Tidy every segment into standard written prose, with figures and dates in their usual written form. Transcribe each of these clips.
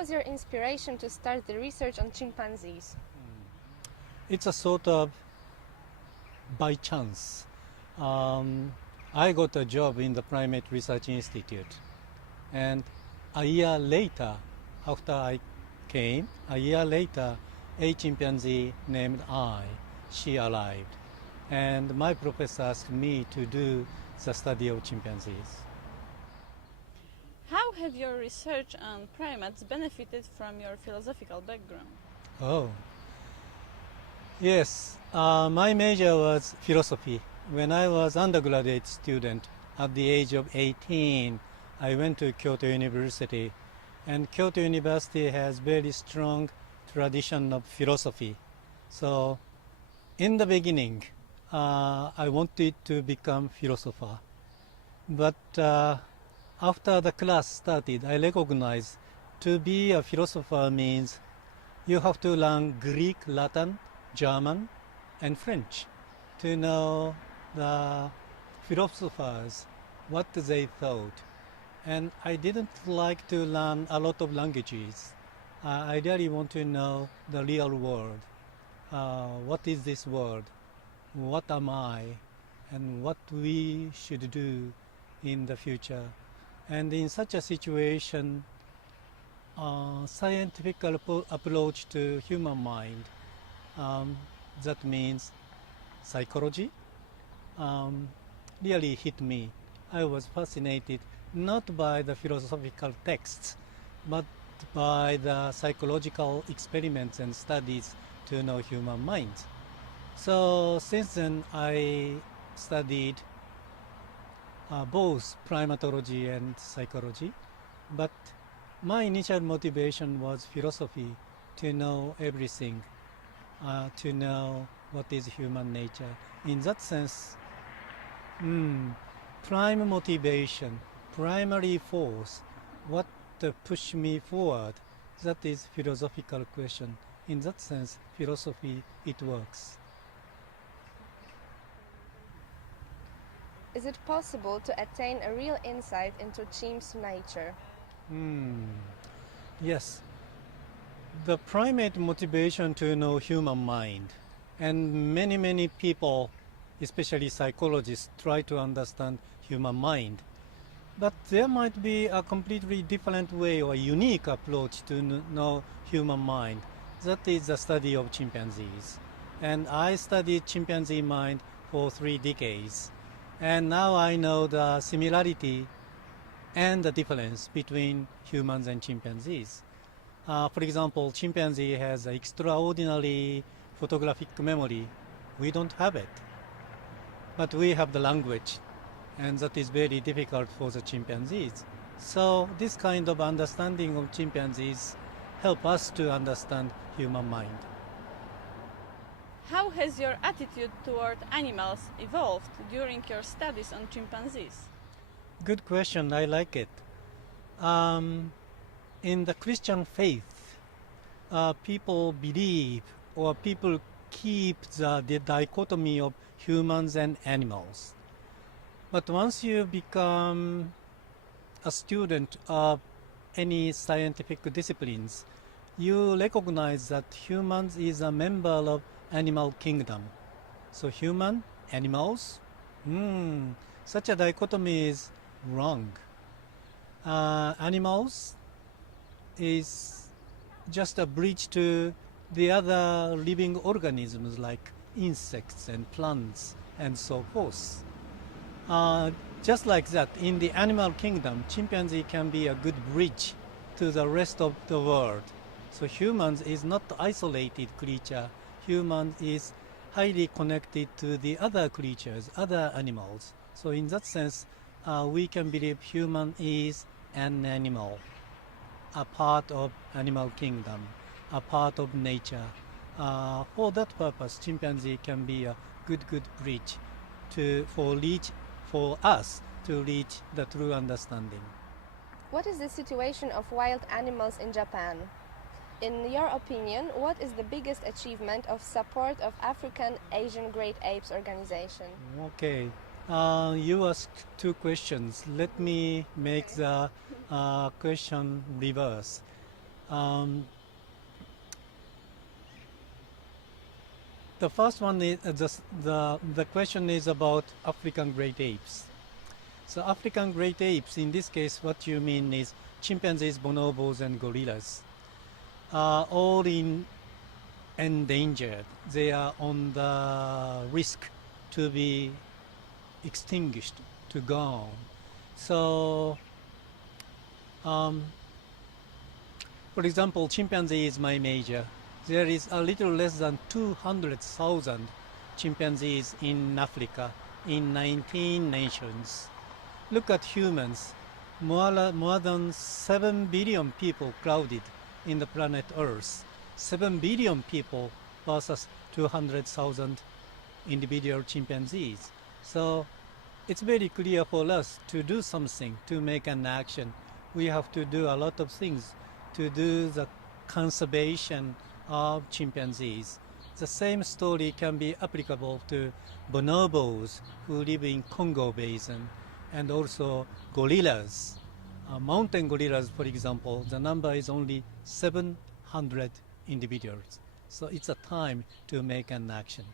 was your inspiration to start the research on chimpanzees? It's a sort of by chance. I got a job in the Primate Research Institute, and a year later, after I came, a chimpanzee named she arrived, and my professor asked me to do the study of chimpanzees. How have your research on primates benefited from your philosophical background? Oh, yes. My major was philosophy. When I was undergraduate student, at the age of 18, I went to Kyoto University, and Kyoto University has very strong tradition of philosophy. So, in the beginning, I wanted to become philosopher, but after the class started, I recognized to be a philosopher means you have to learn Greek, Latin, German, and French to know the philosophers, what they thought. And I didn't like to learn a lot of languages. I really want to know the real world. What is this world? What am I? And what we should do in the future. And in such a situation, scientific approach to human mind, that means psychology, really hit me. I was fascinated not by the philosophical texts, but by the psychological experiments and studies to know human mind. So since then, I studied both primatology and psychology, but my initial motivation was philosophy, to know everything, to know what is human nature. In that sense, prime motivation, primary force, what push me forward, that is philosophical question. In that sense, philosophy, it works. Is it possible to attain a real insight into chimps' nature? Yes. The primate motivation to know human mind, and many people, especially psychologists, try to understand human mind. But there might be a completely different way or unique approach to know human mind. That is the study of chimpanzees. And I studied chimpanzee mind for 3 decades. And now I know the similarity and the difference between humans and chimpanzees. For example, chimpanzee has an extraordinary photographic memory. We don't have it. But we have the language, and that is very difficult for the chimpanzees. So this kind of understanding of chimpanzees help us to understand human mind. How has your attitude toward animals evolved during your studies on chimpanzees? Good question, I like it. In the Christian faith, people believe or people keep the dichotomy of humans and animals. But once you become a student of any scientific disciplines, you recognize that humans is a member of animal kingdom. So human, animals, such a dichotomy is wrong. Animals is just a bridge to the other living organisms like insects and plants and so forth. Just like that, in the animal kingdom, chimpanzee can be a good bridge to the rest of the world. So humans is not isolated creature. Human is highly connected to the other creatures, other animals. So in that sense, we can believe human is an animal, a part of animal kingdom, a part of nature. For that purpose, chimpanzee can be a good bridge for us to reach the true understanding. What is the situation of wild animals in Japan? In your opinion, what is the biggest achievement of support of African Asian Great Apes organization? Okay, you asked 2 questions. Let me make the question reverse. Um, the first one is the question is about African great apes. So African great apes, in this case, what you mean is chimpanzees, bonobos, and gorillas are all endangered. They are on the risk to be extinguished, to gone. So, for example, chimpanzee is my major. There is a little less than 200,000 chimpanzees in Africa, in 19 nations. Look at humans. More than 7 billion people crowded in the planet Earth. 7 billion people versus 200,000 individual chimpanzees. So it's very clear for us to do something, to make an action. We have to do a lot of things to do the conservation of chimpanzees. The same story can be applicable to bonobos who live in Congo Basin, and also gorillas. Mountain gorillas, for example, the number is only 700 individuals. So it's a time to make an action.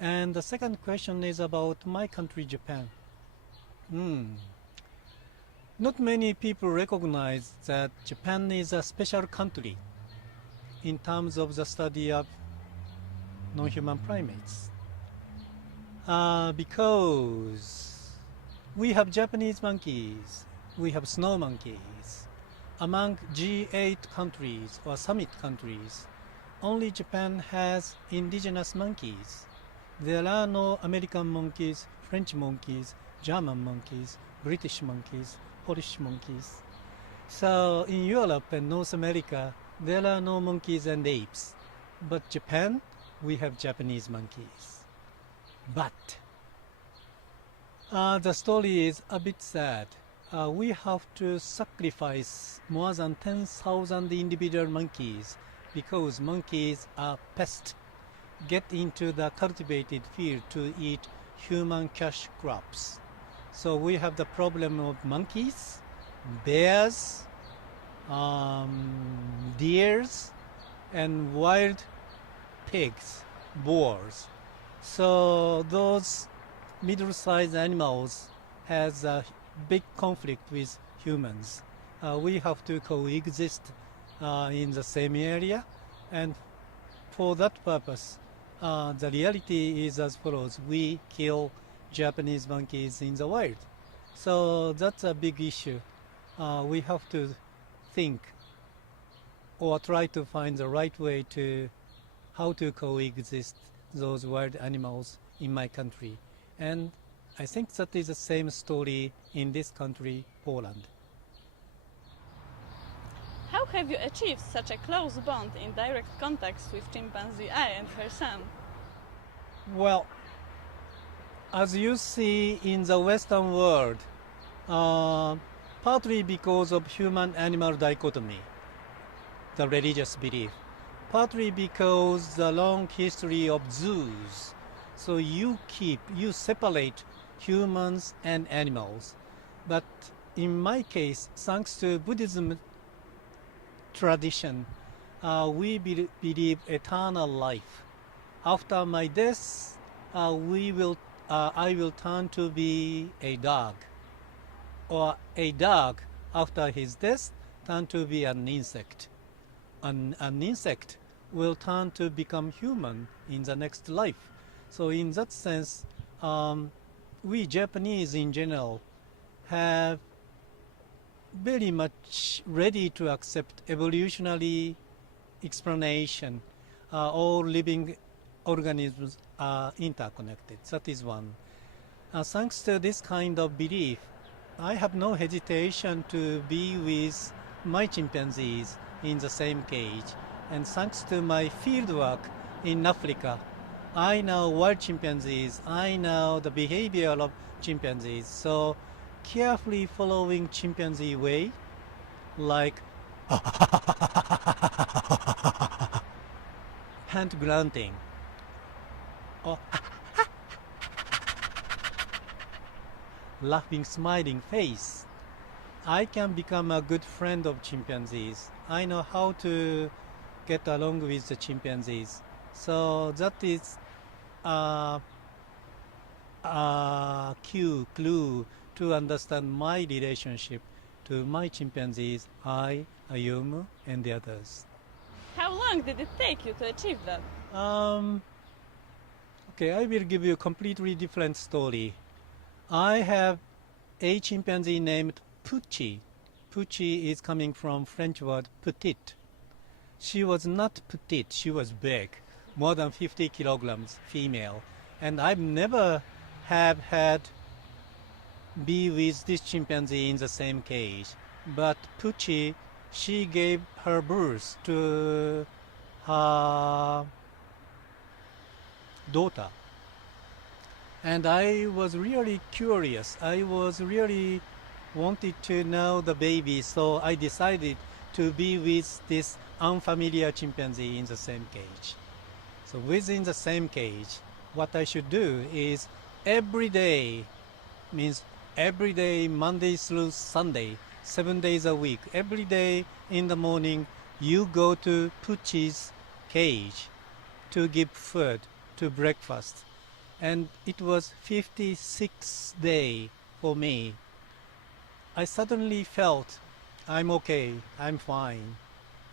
And the second question is about my country, Japan. Not many people recognize that Japan is a special country in terms of the study of non-human primates. Because we have Japanese monkeys, we have snow monkeys. Among G8 countries or summit countries, only Japan has indigenous monkeys. There are no American monkeys, French monkeys, German monkeys, British monkeys, Polish monkeys. So in Europe and North America, there are no monkeys and apes. But Japan, we have Japanese monkeys. But the story is a bit sad. We have to sacrifice more than 10,000 individual monkeys because monkeys are pests, get into the cultivated field to eat human cash crops. So we have the problem of monkeys, bears, deers, and wild pigs, boars. So those middle-sized animals has a big conflict with humans. We have to coexist in the same area, and for that purpose, the reality is as follows. We kill Japanese monkeys in the wild. So that's a big issue. We have to think or try to find the right way to how to coexist those wild animals in my country. And I think that is the same story in this country, Poland. How have you achieved such a close bond in direct contact with chimpanzee A and her son? Well, as you see in the Western world, partly because of human-animal dichotomy, the religious belief, partly because the long history of zoos. So you separate humans and animals. But in my case, thanks to Buddhism tradition, we believe eternal life. After my death, I will turn to be a dog, or a dog after his death turn to be an insect. An insect will turn to become human in the next life. So in that sense, we Japanese in general have very much ready to accept evolutionary explanation. All living organisms are interconnected. That is one. Thanks to this kind of belief, I have no hesitation to be with my chimpanzees in the same cage. And thanks to my field work in Africa, I know wild chimpanzees, I know the behavior of chimpanzees. So carefully following chimpanzee way, like hand grunting, or laughing, smiling face, I can become a good friend of chimpanzees. I know how to get along with the chimpanzees. So that is a clue to understand my relationship to my chimpanzees, I, Ayumu, and the others. How long did it take you to achieve that? Okay, I will give you a completely different story. I have a chimpanzee named Pucci. Pucci is coming from French word petite. She was not petite, she was big, more than 50 kilograms, female. And I've never have had be with this chimpanzee in the same cage. But Pucci, she gave her birth to her daughter. And I was really curious. I was really wanted to know the baby, so I decided to be with this unfamiliar chimpanzee in the same cage. So within the same cage, what I should do is every day, means every day, Monday through Sunday, 7 days a week, every day in the morning, you go to Pucci's cage to give food, to breakfast. And it was 56th day for me. I suddenly felt I'm okay, I'm fine.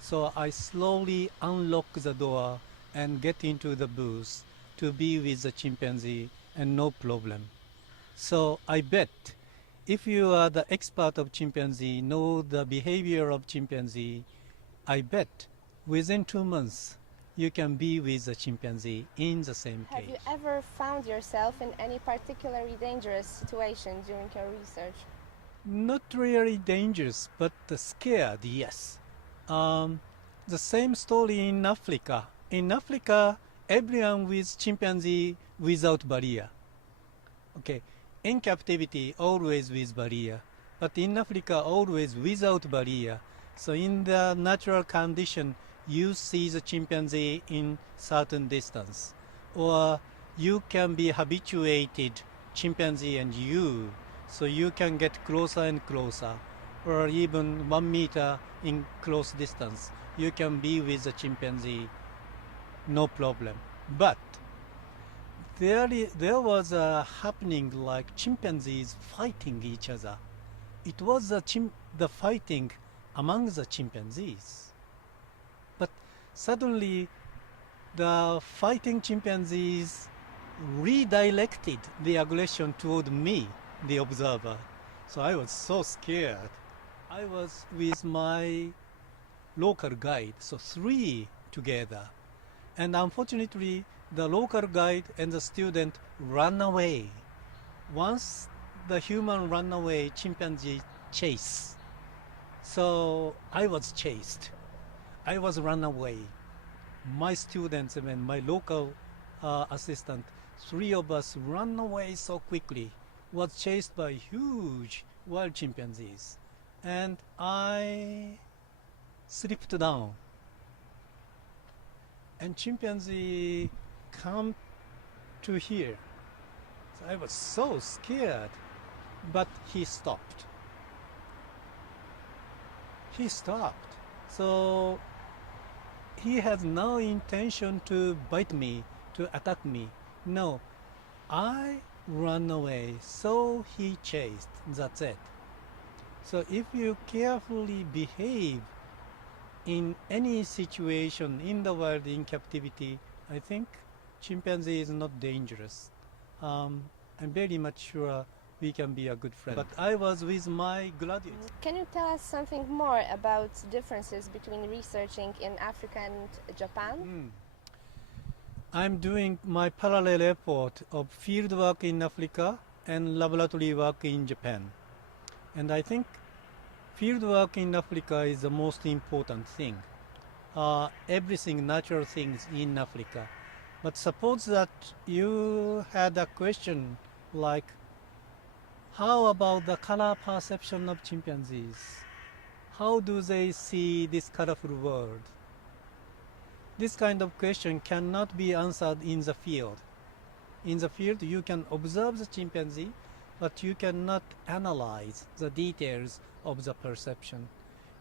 So I slowly unlock the door and get into the booth to be with the chimpanzee, and no problem. So I bet if you are the expert of chimpanzee, know the behavior of chimpanzee, I bet within 2 months you can be with the chimpanzee in the same cage. Have you ever found yourself in any particularly dangerous situation during your research? Not really dangerous, but scared, yes. The same story in Africa. In Africa, everyone with chimpanzee without barrier. Okay, in captivity, always with barrier. But in Africa, always without barrier. So in the natural condition, you see the chimpanzee in certain distance. Or you can be habituated, chimpanzee and you, so you can get closer and closer. Or even 1 meter in close distance, you can be with the chimpanzee, no problem. But there was a happening like chimpanzees fighting each other. It was the fighting among the chimpanzees. But suddenly the fighting chimpanzees redirected the aggression toward me, the observer. So I was so scared. I was with my local guide, so 3 together. And unfortunately, the local guide and the student ran away. Once the human ran away, chimpanzee chase. So I was chased. I was run away. My students and my local assistant, 3 of us ran away so quickly, was chased by huge wild chimpanzees. And I slipped down. And chimpanzee come to here. So I was so scared, but he stopped. He stopped. So he has no intention to bite me, to attack me. No, I ran away, so he chased. That's it. So if you carefully behave in any situation in the world in captivity, I think chimpanzee is not dangerous. I'm very much sure we can be a good friend. But I was with my graduates. Can you tell us something more about differences between researching in Africa and Japan? I'm doing my parallel effort of field work in Africa and laboratory work in Japan. And I think field work in Africa is the most important thing. Everything, natural things in Africa. But suppose that you had a question like, how about the color perception of chimpanzees? How do they see this colorful world? This kind of question cannot be answered in the field. In the field, you can observe the chimpanzee but you cannot analyze the details of the perception.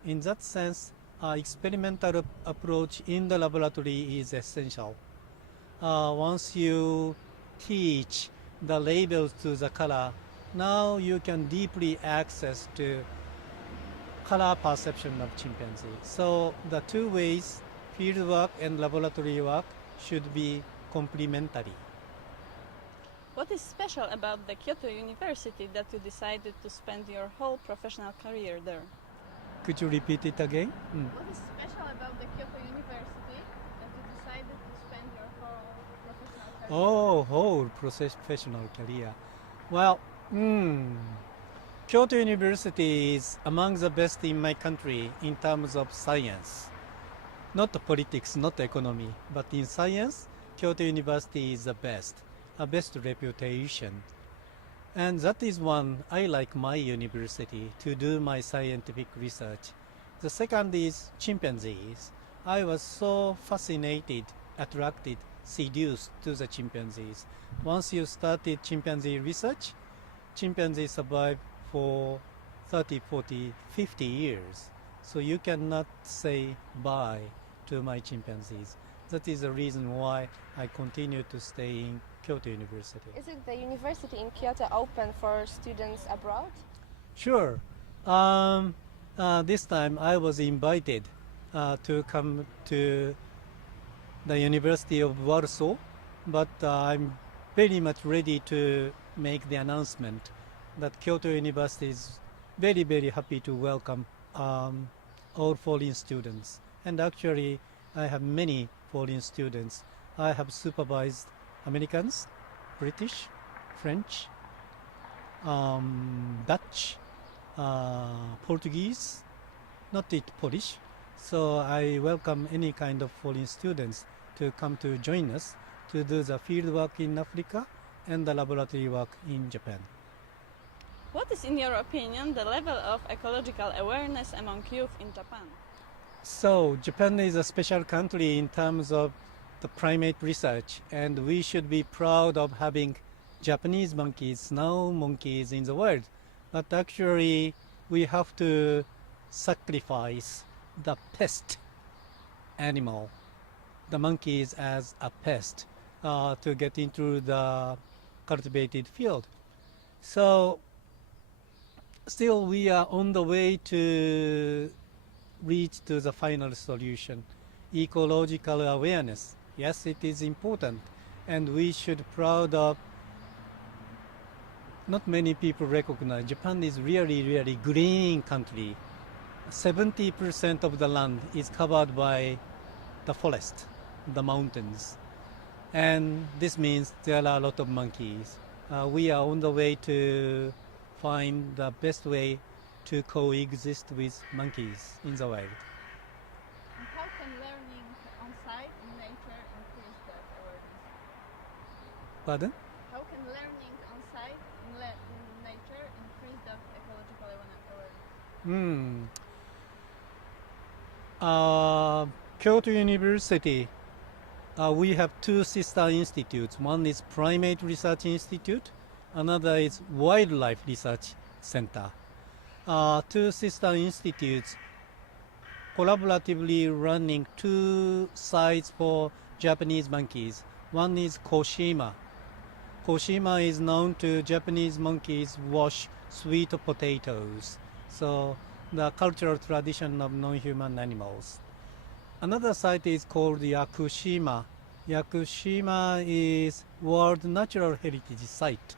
In that sense, experimental approach in the laboratory is essential. Once you teach the labels to the color, now you can deeply access to color perception of chimpanzee. So the two ways, field work and laboratory work, should be complementary. What is special about the Kyoto University that you decided to spend your whole professional career there? Could you repeat it again? What is special about the Kyoto University that you decided to spend your whole professional career? Oh, whole professional career. Well, Kyoto University is among the best in my country in terms of science. Not politics, not economy, but in science, Kyoto University is the best, a best reputation. And that is one I like my university to do my scientific research. The second is chimpanzees. I was so fascinated, attracted, seduced to the chimpanzees. Once you started chimpanzee research, chimpanzees survive for 30, 40, 50 years. So you cannot say bye to my chimpanzees. That is the reason why I continue to stay in Kyoto University. Is it the university in Kyoto open for students abroad? Sure. This time I was invited to come to the University of Warsaw, but I'm very much ready to make the announcement that Kyoto University is very, very happy to welcome all foreign students. And actually, I have many foreign students. I have supervised Americans, British, French, Dutch, Portuguese, not yet Polish. So I welcome any kind of foreign students to come to join us to do the field work in Africa and the laboratory work in Japan. What is, in your opinion, the level of ecological awareness among youth in Japan? So Japan is a special country in terms of the primate research, and we should be proud of having Japanese monkeys, snow monkeys in the world. But actually, we have to sacrifice the pest animal, the monkeys as a pest, to get into the cultivated field. So still we are on the way to reach to the final solution. Ecological awareness. Yes, it is important, and we should proud of. Not many people recognize Japan is really, really green country. 70% of the land is covered by the forest, the mountains. And this means there are a lot of monkeys. We are on the way to find the best way to coexist with monkeys in the wild. And how can learning on site in nature increase that awareness? Pardon? How can learning on site in nature increase that ecological awareness? Kyoto University, we have two sister institutes. One is Primate Research Institute, another is Wildlife Research Center. Two sister institutes collaboratively running two sites for Japanese monkeys. One is Koshima. Koshima is known to Japanese monkeys wash sweet potatoes. So the cultural tradition of non-human animals. Another site is called Yakushima. Yakushima is World Natural Heritage Site.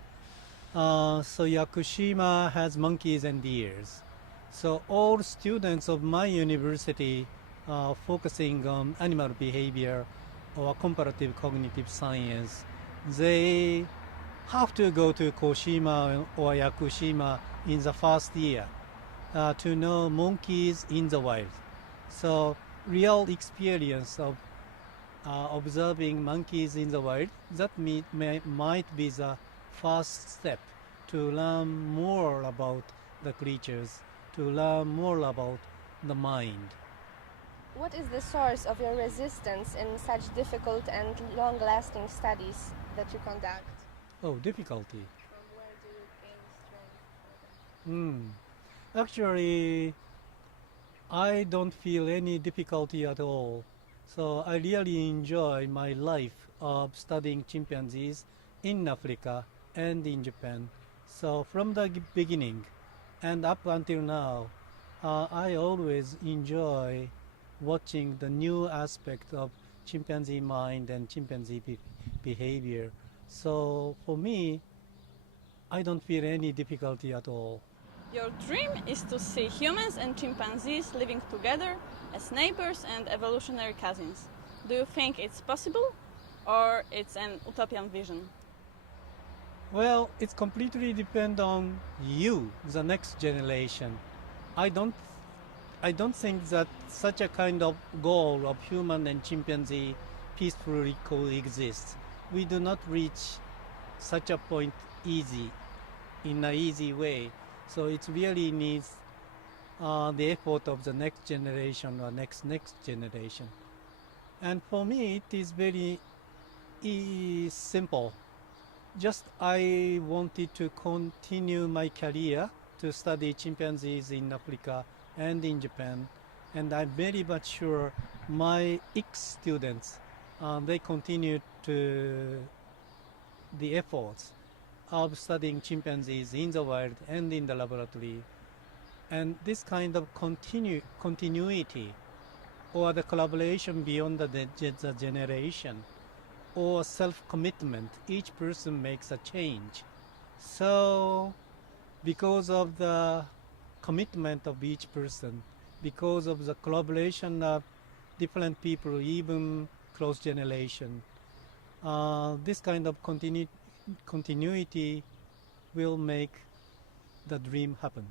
So Yakushima has monkeys and deers. So all students of my university are focusing on animal behavior or comparative cognitive science. They have to go to Koshima or Yakushima in the first year to know monkeys in the wild. So real experience of observing monkeys in the wild, that might be the first step to learn more about the creatures, to learn more about the mind. What is the source of your resistance in such difficult and long-lasting studies that you conduct? Oh, difficulty. From where do you think Actually, I don't feel any difficulty at all. So I really enjoy my life of studying chimpanzees in Africa and in Japan. So from the beginning and up until now, I always enjoy watching the new aspect of chimpanzee mind and chimpanzee behavior. So for me, I don't feel any difficulty at all. Your dream is to see humans and chimpanzees living together as neighbors and evolutionary cousins. Do you think it's possible, or it's an utopian vision? Well, it's completely depend on you, the next generation. I don't think that such a kind of goal of human and chimpanzee peacefully coexist. We do not reach such a point in an easy way. So it really needs the effort of the next generation or next generation. And for me, it is very simple. Just I wanted to continue my career to study chimpanzees in Africa and in Japan. And I'm very much sure my ex-students, they continue to the efforts of studying chimpanzees in the wild and in the laboratory. And this kind of continuity or the collaboration beyond the generation or self-commitment, each person makes a change. So because of the commitment of each person, because of the collaboration of different people, even cross generation, this kind of continuity will make the dream happen.